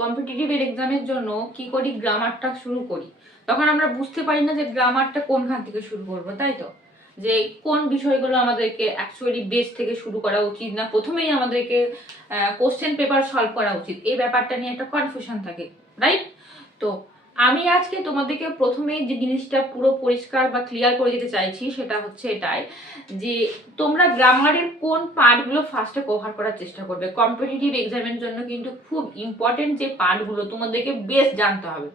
Competitive এক্সামের জন্য কি করি, গ্রামারটা শুরু করি, তখন আমরা বুঝতে পারি না যে গ্রামারটা কোনখান থেকে শুরু করবো, তাই তো? যে কোন বিষয়গুলো আমাদেরকে অ্যাকচুয়ালি বেস থেকে শুরু করা উচিত, না প্রথমেই আমাদেরকে কোশ্চেন পেপার সলভ করা উচিত, এই ব্যাপারটা নিয়ে একটা কনফিউশন থাকে, রাইট? তো আমি আজকে তোমাদেরকে প্রথমে যে জিনিসটা পুরো পরিষ্কার বা ক্লিয়ার করে দিতে চাইছি সেটা হচ্ছে এটাই যে তোমরা গ্রামারের কোন পার্টগুলো ফার্স্টে কভার করার চেষ্টা করবে। কম্পিটিটিভ এক্সামের জন্য কিন্তু খুব ইম্পর্টেন্ট যে পার্টগুলো তোমাদেরকে বেস জানতে হবে।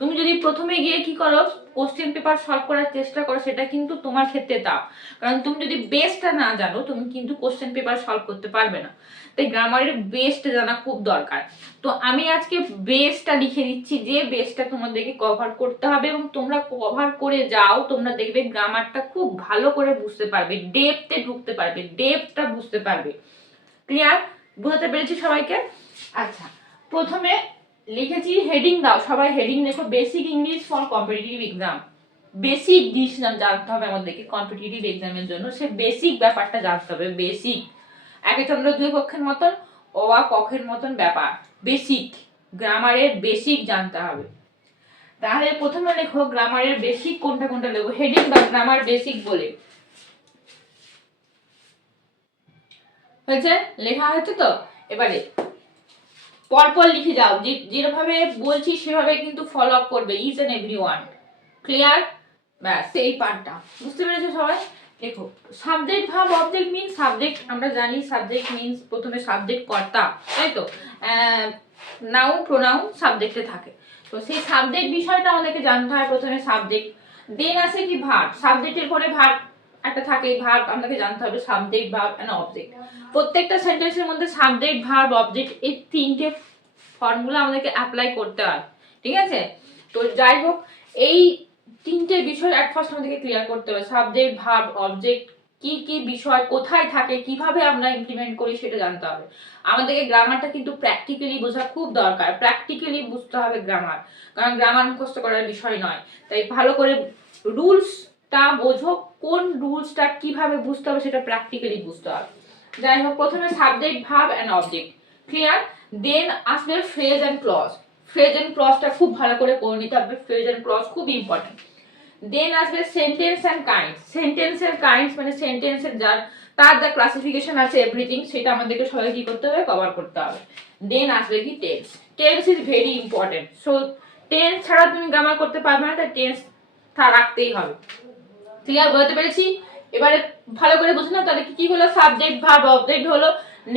তুমি যদি প্রথমে গিয়ে কি করো, কোশ্চেন পেপার সলভ করার চেষ্টা করো, সেটা কিন্তু তোমার ক্ষেত্রে তাও, কারণ তুমি যদি বেসটা না জানো তুমি কিন্তু কোশ্চেন পেপার সলভ করতে পারবে না। তাই গ্রামারের বেসটা জানা খুব দরকার। তো আমি আজকে বেসটা লিখে দিচ্ছি যে বেসটা তোমাদেরকে কভার করতে হবে, এবং তোমরা কভার করে যাও, তোমরা দেখবে গ্রামারটা খুব ভালো করে বুঝতে পারবে, ডেপথে ঢুকতে পারবে, ডেপথটা বুঝতে পারবে। ক্লিয়ার? বুঝতে পেরেছি সবাইকে? আচ্ছা, প্রথমে লিখেছি হেডিং দাও, সবাই হেডিং লেখো, basic English for competitive exam. Basic জিনিস জানতে হবে আমাদেরকে কম্পিটিটিভ এক্সামের জন্য, সে বেসিক ব্যাপারটা জানতে হবে। বেসিক একে চন্দ্র দুই পক্ষের মতন, অ কখের মতন ব্যাপার, বেসিক গ্রামারের বেসিক জানতে হবে। তাহলে প্রথমে লেখো গ্রামারের বেসিক কোনটা কোনটা লেখো, হেডিং বা গ্রামার বেসিক বলে। হয়েছে? লেখা হয়েছে তো? এবারে পরপর লিখে যাও, যেভাবে বলছি সেভাবে কিন্তু ফলো আপ করবে ইচ এন্ড এভরিওয়ান। ক্লিয়ার? ব্যাস এই পার্টটা বুঝতে পেরেছো সবাই? দেখো, subject verb object means, subject আমরা জানি, সাবজেক্ট মিন্স প্রথমে সাবজেক্ট কর্তা, তাই তো? নাউন প্রোনাউন সাবজেক্টে থাকে, তো সেই সাবজেক্ট বিষয়টা আমাদেরকে জানতে হয় প্রথমে, সাবজেক্ট। দেন আসে কি ভার্ব, সাবজেক্টের পরে ভার্ব একটা থাকে, ভার্ব আমাদেরকে জানতে হবে, সাবজেক্ট ভার্ব এন্ড অবজেক্ট। প্রত্যেকটা সেন্টেন্সের মধ্যে সাবজেক্ট ভার্ব অবজেক্ট এই তিনটে ফর্মুলা আমাদেরকে অ্যাপ্লাই করতে হয়, ঠিক আছে? তো যাই হোক, এই তিনটে বিষয় এট ফার্স্ট আমাদেরকে ক্লিয়ার করতে হবে, সাবজেক্ট ভার্ব অবজেক্ট কি কি বিষয় কোথায় থাকে, কিভাবে আমরা ইমপ্লিমেন্ট করি সেটা জানতে হবে। আমাদেরকে গ্রামারটা কিন্তু প্র্যাকটিক্যালি বোঝা খুব দরকার, প্র্যাকটিক্যালি বুঝতে হবে গ্রামার, কারণ গ্রামার মুখস্থ করার বিষয় নয়। তাই ভালো করে রুলসটা বোঝো, কোন রুলসটা কিভাবে বুঝতে হবে সেটা প্র্যাকটিক্যালি বুঝতে হবে। যাই হোক, প্রথমে subject verb and object, clear? Then আসবে phrase and clause. Phrase and ক্লজটা খুব ভালো করে করে নিতে হবে, ফ্রেজ এন্ড ক্লজ খুব ইম্পর্টেন্ট। দেন আসবে সেন্টেন্স এন্ড কাইন্ডস। সেন্টেন্সের কাইন্ডস মানে সেন্টেন্সের যার তার যা ক্লাসিফিকেশন আছে এভরিথিং, সেটা আমাদেরকে সবাই কি করতে হবে, কভার করতে হবে। দেন আসবে কি tense. Tense is very important, so tense ছাড়া তুমি গ্রামার করতে পারবে না, তাই টেন্স তা রাখতেই হবে। ক্লিয়ার? বলতে পেরেছি? এবারে ভালো করে বুঝে নাও তাহলে কি হলো, সাবজেক্ট ভার্ব অবজেক্ট হলো,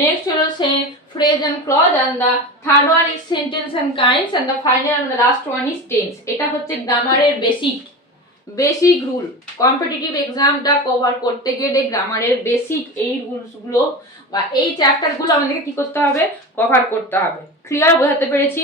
নেক্সট হলো সে phrase and clause, and the third one is sentence and kinds, and the final and the last one is tense. এটা হচ্ছে গ্রামারের বেসিক রুল। কম্পিটিটিভ এক্সামটা কভার করতে গেলে গ্রামারের বেসিক এই রুলসগুলো বা এই চ্যাপ্টারগুলো আমাদেরকে কি করতে হবে, কভার করতে হবে। ক্লিয়ার? বোঝাতে পেরেছি?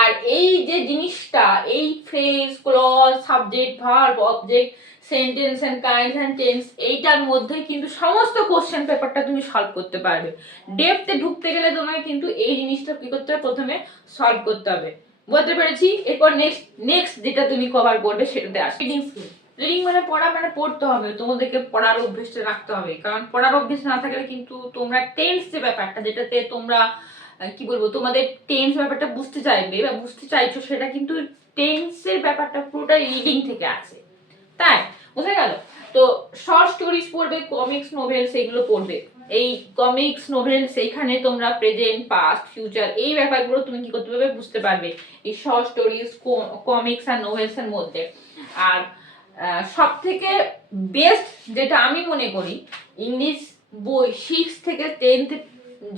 আর এই যে জিনিসটা, এই phrase clause subject verb object sentence and kinds and tense, এইটার মধ্যে কিন্তু সমস্ত কোশ্চেন পেপারটা তুমি সলভ করতে পারবে। ডেপথে ঢুকতে গেলে তোমাকে কিন্তু এই জিনিসটা কি করতে হবে, প্রথমে সলভ করতে হবে। বলতে পেরেছি? এরপর নেক্সট যেটা তুমি কভার করবে সেটাতে আসবে রিডিং স্কিল। রিডিং মানে পড়া, মানে পড়তে হবে, তোমাদেরকে পড়ার অভ্যেসটা রাখতে হবে, কারণ পড়ার অভ্যেস না থাকলে কিন্তু তোমরা টেন্স যে ব্যাপারটা, যেটাতে তোমরা কি বলবো, তোমাদের টেন্স ব্যাপারটা বুঝতে চাইবে বা বুঝতে চাইছো, সেটা কিন্তু টেন্সের ব্যাপারটা পুরোটাই রিডিং থেকে আসে, তাই বোঝা গেল? তো শর্ট স্টোরিজ পড়বে, কমিক্স নোভেলস এগুলো পড়বে। এই কমিক্স নোভেলস এইখানে তোমরা প্রেজেন্ট পাস্ট ফিউচার এই ব্যাপারগুলো তুমি কি করতে পারবে, বুঝতে পারবে এই শর্ট স্টোরিজ কমিক্স আর নোভেলস এর মধ্যে। আর সব থেকে বেস্ট যেটা আমি মনে করি, ইংলিশ বই 6 থেকে 10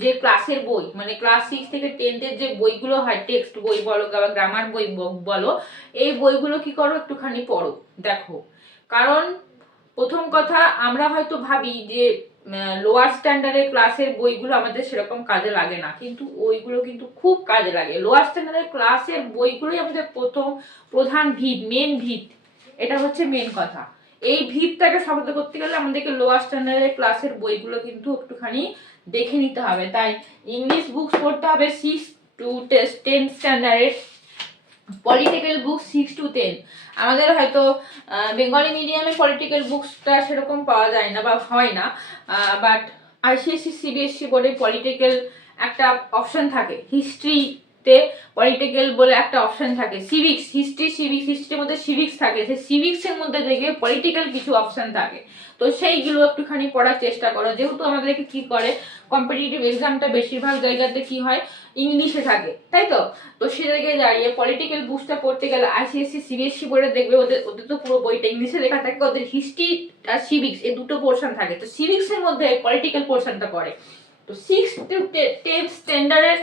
যে ক্লাসের বই, মানে ক্লাস 6 থেকে 10 যে বইগুলো হয়, টেক্সট বই বলো বা গ্রামার বই বলো, এই বইগুলো কি করো, একটুখানি পড়ো, দেখো। কারণ প্রথম কথা, আমরা হয়তো ভাবি যে লোয়ার স্ট্যান্ডার্ডের ক্লাসের বইগুলো আমাদের সেরকম কাজে লাগে না, কিন্তু ওইগুলো কিন্তু খুব কাজে লাগে। লোয়ার স্ট্যান্ডার্ডের ক্লাসের বইগুলোই আমাদের প্রধান ভিত, মেন ভিত, এটা হচ্ছে মেন কথা। এই ভিতটাকে শক্ত করতে গেলে আমাদেরকে লোয়ার স্ট্যান্ডার্ডের ক্লাসের বইগুলো কিন্তু একটুখানি দেখে নিতে হবে। তাই ইংলিশ বুকস পড়তে হবে 6 to 10 স্ট্যান্ডার্ডের, পলিটিক্যাল বুক 6 to 10। আমাদের হয়তো বেঙ্গলি মিডিয়ামে পলিটিক্যাল বুকসটা সেরকম পাওয়া যায় না বা হয় না, বাট আইসিএসসি সিবিএসসি বোর্ডে পলিটিক্যাল একটা অপশন থাকে, হিস্ট্রিতে পলিটিক্যাল বলে একটা অপশন থাকে, সিভিক্স হিস্ট্রির মধ্যে সিভিক্স থাকে, সেই সিভিক্সের মধ্যে দেখবে পলিটিক্যাল কিছু অপশন থাকে। তো সেইগুলো একটুখানি পড়ার চেষ্টা করো, যেহেতু আমাদেরকে কি করে কম্পিটিটিভ এক্সামটা বেশিরভাগ জায়গাতে কি হয় ইংলিশে থাকে, তাই তো। তো সে জায়গায় দাঁড়িয়ে পলিটিক্যাল বুকসটা পড়তে গেলে আইসিএসসি সিবিএসসি বোর্ডে দেখবে ওদের ওদের তো পুরো বইটা ইংলিশে লেখা থাকে, ওদের হিস্ট্রি আর সিভিক্স এই দুটো পোর্শন থাকে। তো সিভিক্সের মধ্যে পলিটিক্যাল পোর্শনটা পড়ে। তো 6 to 10 স্ট্যান্ডার্ডের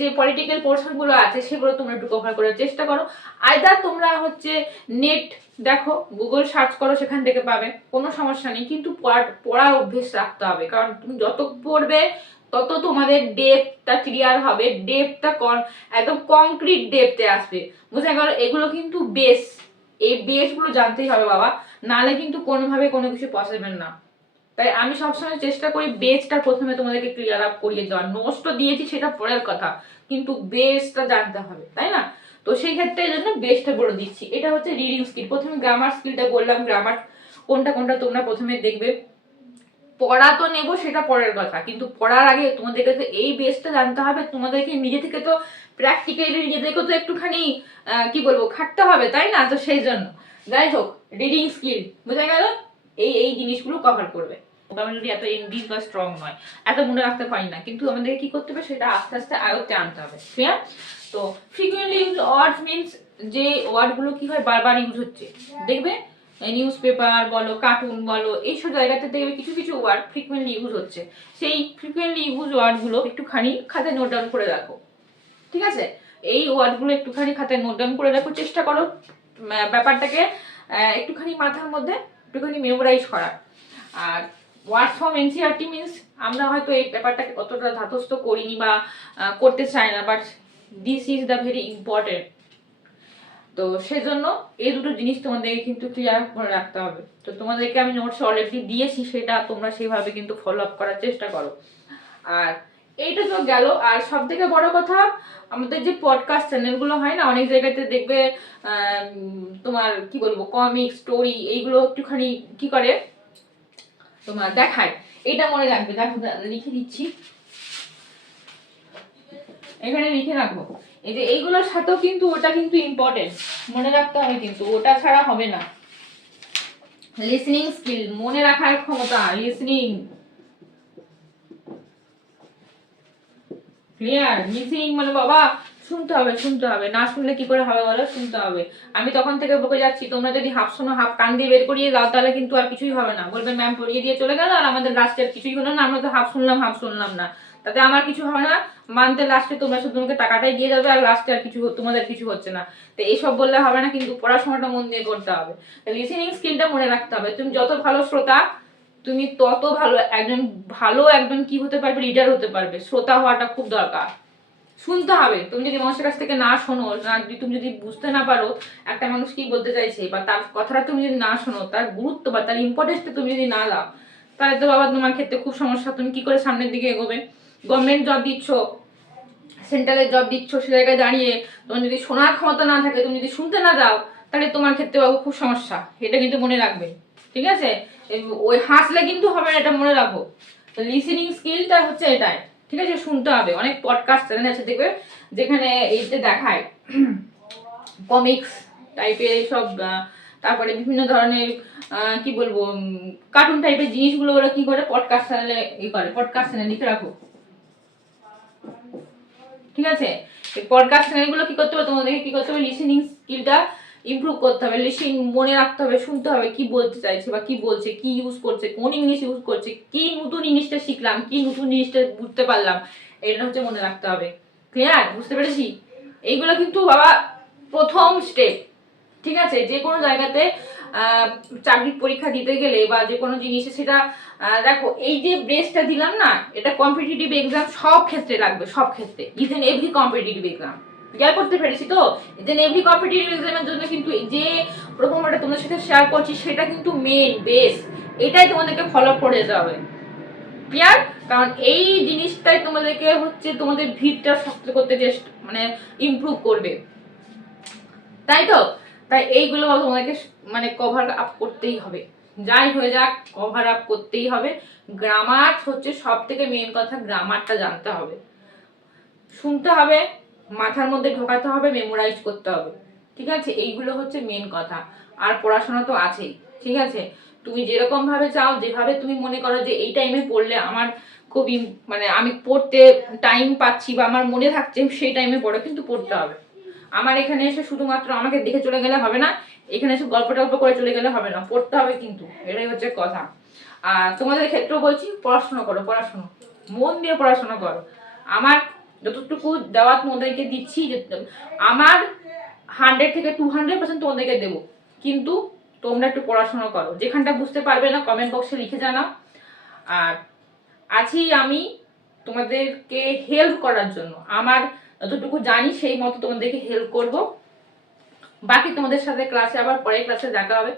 যে পলিটিক্যাল পোর্শনগুলো আছে সেগুলো তোমরা একটু কভার করার চেষ্টা করো। আইদার তোমরা হচ্ছে নেট দেখো, গুগল সার্চ করো, সেখান থেকে পাবে, কোনো সমস্যা নেই। কিন্তু পড়ার অভ্যেস রাখতে হবে, কারণ তুমি যত পড়বে তত তোমাদের ডেপটা ক্লিয়ার হবে, ডেপটা একদম কংক্রিট ডেপতে আসবে, বুঝা গেল। এগুলো কিন্তু বেস, এই বেসগুলো জানতেই হবে বাবা, নাহলে কিন্তু কোনোভাবে কোনো কিছু পসিবল না। তাই আমি সবসময় চেষ্টা করি বেসটা প্রথমে তোমাদেরকে ক্লিয়ার আপ করিয়ে দেওয়ার। নোটস তো দিয়েছি সেটা পরের কথা, কিন্তু বেসটা জানতে হবে, তাই না? তো সেই ক্ষেত্রে এই জন্য বেসটা বলে দিচ্ছি। এটা হচ্ছে রিডিং স্কিল। প্রথমে গ্রামার স্কিলটা বললাম, গ্রামার কোনটা কোনটা তোমরা প্রথমে দেখবে। পড়া তো নেবো সেটা পরের কথা, কিন্তু পড়ার আগে তোমাদেরকে তো এই বেসটা জানতে হবে। তোমাদেরকে নিজে থেকে তো প্র্যাকটিক্যালি নিজেদেরকে তো একটুখানি কি বলবো খাটতে হবে, তাই না? তো সেই জন্য যাই হোক, রিডিং স্কিল বোঝা গেল, এই জিনিসগুলো কভার করবে। ভোকাবুলারি এত এমবি বা স্ট্রং নয়, এত মনে রাখতে পারি না, কিন্তু আমাদেরকে কি করতে হবে সেটা আস্তে আস্তে আয়ত্তে আনতে হবে, ক্লিয়ার? তো ফ্রিকুয়েন্টলি ইউজ ওয়ার্ডস মিনস যে ওয়ার্ডগুলো কি হয় বারবার ইউজ হচ্ছে, দেখবে নিউজ পেপার বলো, কার্টুন বলো, এইসব জায়গাতে দেখবে কিছু কিছু ওয়ার্ড ফ্রিকুয়েন্টলি ইউজ হচ্ছে। সেই ফ্রিকুয়েন্টলি ইউজ ওয়ার্ডগুলো একটুখানি খাতায় নোট ডাউন করে রাখো, ঠিক আছে? এই ওয়ার্ডগুলো একটুখানি খাতায় নোট ডাউন করে রাখো, চেষ্টা করো ব্যাপারটাকে একটুখানি মাথার মধ্যে একটুখানি মেমোরাইজ করার। আর ওয়ার্ড ফ্রম এনসিইআরটি মিনস আমরা হয়তো এই ব্যাপারটাকে অতটা ধাতস্থ করিনি বা করতে চাই না, but this is the very important. তো সেজন্য এই দুটো জিনিস তোমাদেরকে কিন্তু ক্লিয়ার করে রাখতে হবে। তো তোমাদেরকে আমি নোটস অলরেডি দিয়েছি, সেটা তোমরা সেইভাবে কিন্তু ফলো আপ করার চেষ্টা করো। আর এইটা তো গেল। আর সব থেকে বড় কথা, আমাদের যে পডকাস্ট চ্যানেলগুলো হয় না, অনেক জায়গাতে দেখবে তোমার কি বলবো কমিক স্টোরি এইগুলো একটুখানি কি করে তোমার দেখায়। এটা মনে রাখবে, দেখো লিখে দিচ্ছি, এখানে লিখে রাখবো। এই যে এইগুলোর সাথেও কিন্তু ওটা কিন্তু ইম্পর্টেন্ট, মনে রাখতে হবে, কিন্তু ওটা ছাড়া হবে না। লিসনিং স্কিল, মনে রাখার ক্ষমতা, লিসনিং, ক্লিয়ার? লিসনিং মানে বাবা শুনতে হবে, শুনতে হবে, না শুনলে কি করে হবে বলো? শুনতে হবে। আমি তখন থেকে বকে যাচ্ছি, তোমরা যদি হাফ শোনো হাফ কান দিয়ে বের করিয়ে দাও তাহলে কিন্তু আর কিছুই হবে না। বলবে ম্যাম পড়িয়ে দিয়ে চলে গেল আর আমাদের লাস্টে আর কিছুই হলো না, আমরা তো হাফ শুনলাম না, তাতে আমার কিছু হবে না। মান্থে লাস্টে তোমরা শুধু তোমাকে টাকাটাই দিয়ে যাবে আর লাস্টে আর কিছু তোমাদের কিছু হচ্ছে না। তো এইসব বললে হবে না, কিন্তু পড়াশোনাটা মন দিয়ে করতে হবে। লিসনিং স্কিলটা মনে রাখতে হবে। তুমি যত ভালো শ্রোতা তুমি তত একজন কি হতে পারবে, লিডার হতে পারবে। শ্রোতা হওয়াটা খুব দরকার। শুনতে হবে। তুমি যদি মানুষের কাছ থেকে না শোনো, তুমি যদি বুঝতে না পারো একটা মানুষ কি বলতে চাইছে, বা তার কথাটা তুমি যদি না শোনো, তার গুরুত্ব বা তার ইম্পর্টেন্সটা তুমি যদি না দাও, তাহলে তো বাবা তোমার ক্ষেত্রে খুব সমস্যা। তুমি কি করে সামনের দিকে এগোবে? গভর্নমেন্ট জব দিচ্ছ, সেন্ট্রালের জব দিচ্ছ, সে জায়গায় দাঁড়িয়ে তোমার যদি শোনার ক্ষমতা না থাকে, তুমি যদি শুনতে না যাও, তাহলে তোমার ক্ষেত্রে বাবু খুব সমস্যা। এটা কিন্তু মনে রাখবে, ঠিক আছে? ওই হাসলে কিন্তু হবে না, এটা মনে রাখো। তো লিসেনিং স্কিলটা হচ্ছে এটাই, ঠিক আছে? শুনতে হবে। অনেক পডকাস্ট চ্যানেল আছে দেখবে যেখানে এইতে দেখায় কমিক্স টাইপের এইসব, তারপরে বিভিন্ন ধরনের কি বলবো কার্টুন টাইপের জিনিসগুলো ওরা কি করে পডকাস্ট চ্যানেলে করে, পডকাস্ট চ্যানেল লিখে রাখো, ঠিক আছে? এই পডকাস্ট চ্যানেলগুলো কি করতে হবে, তোমাদেরকে কি করতে হবে, লিসেনিং স্কিলটা ইমপ্রুভ করতে হবে। লিসেন মনে রাখতে হবে, শুনতে হবে কি বলতে চাইছে বা কি বলছে, কি ইউজ করছে, কোন ইংলিশ ইউজ করছে, কি নতুন ইংলিশটা শিখলাম, কি নতুন জিনিসটা বুঝতে পারলাম, এটা হচ্ছে মনে রাখতে হবে। ক্লিয়ার? বুঝতে পেরেছি? এইগুলো কিন্তু বাবা প্রথম স্টেপ, ঠিক আছে? যে কোনো জায়গাতে চাকরির পরীক্ষা দিতে গেলে বা যে কোনো জিনিসে সেটা দেখো, এই যে ব্রেসটা দিলাম না, এটা কম্পিটিটিভ এক্সাম সব ক্ষেত্রে লাগবে, সব ক্ষেত্রে, even every competitive exam. Clear করতে পেরেছি তো? ইভেন এভরি কম্পিটিটিভ এক্সামের জন্য কিন্তু যে প্রোগ্রামটা তোমাদের সাথে শেয়ার করছি সেটা কিন্তু মেন বেস, এটাই তোমাদেরকে ফলো করে যেতে হবে। ক্লিয়ার? কারণ এই জিনিসটাই তোমাদেরকে হচ্ছে তোমাদের ভিতটা শক্ত করতে মানে ইমপ্রুভ করবে, তাই তো? তাই এইগুলো তোমাদেরকে মানে কভার আপ করতেই হবে। যাই হয়ে যাক কভার আপ করতেই হবে। গ্রামার হচ্ছে সব থেকে মেন কথা, গ্রামারটা জানতে হবে, শুনতে হবে, মাথার মধ্যে ঢোকাতে হবে, মেমোরাইজ করতে হবে, ঠিক আছে? এইগুলো হচ্ছে মেন কথা। আর পড়াশোনা তো আছেই, ঠিক আছে? তুমি যেরকম ভাবে চাও, যেভাবে তুমি মনে করো যে এই টাইমে পড়লে আমার খুবই মানে আমি পড়তে টাইম পাচ্ছি বা আমার মনে থাকছে, সেই টাইমে পড়ো, কিন্তু পড়তে হবে। আমার এখানে এসে শুধুমাত্র আমাকে দেখে চলে গেলে হবে না, এখানে এসে গল্প টল্প করে চলে গেলে হবে না, পড়তে হবে কিন্তু, এটাই হচ্ছে কথা। আর তোমাদের ক্ষেত্রেও বলছি, পড়াশোনা করো, পড়াশোনা মন দিয়ে পড়াশোনা করো। আমার যতটুকু দেওয়া তোমাদেরকে দিচ্ছি, আমার 100 থেকে 200% তোমাদেরকে দেবো, কিন্তু তোমরা একটু পড়াশোনা করো। যেখানটা বুঝতে পারবে না কমেন্ট বক্সে লিখে জানাও। আর আছি আমি তোমাদেরকে হেল্প করার জন্য, আমার যতটুকু জানি সেই মতো তোমাদেরকে হেল্প করব। বাকি তোমাদের সাথে ক্লাসে আবার পরের ক্লাসে দেখা হবে।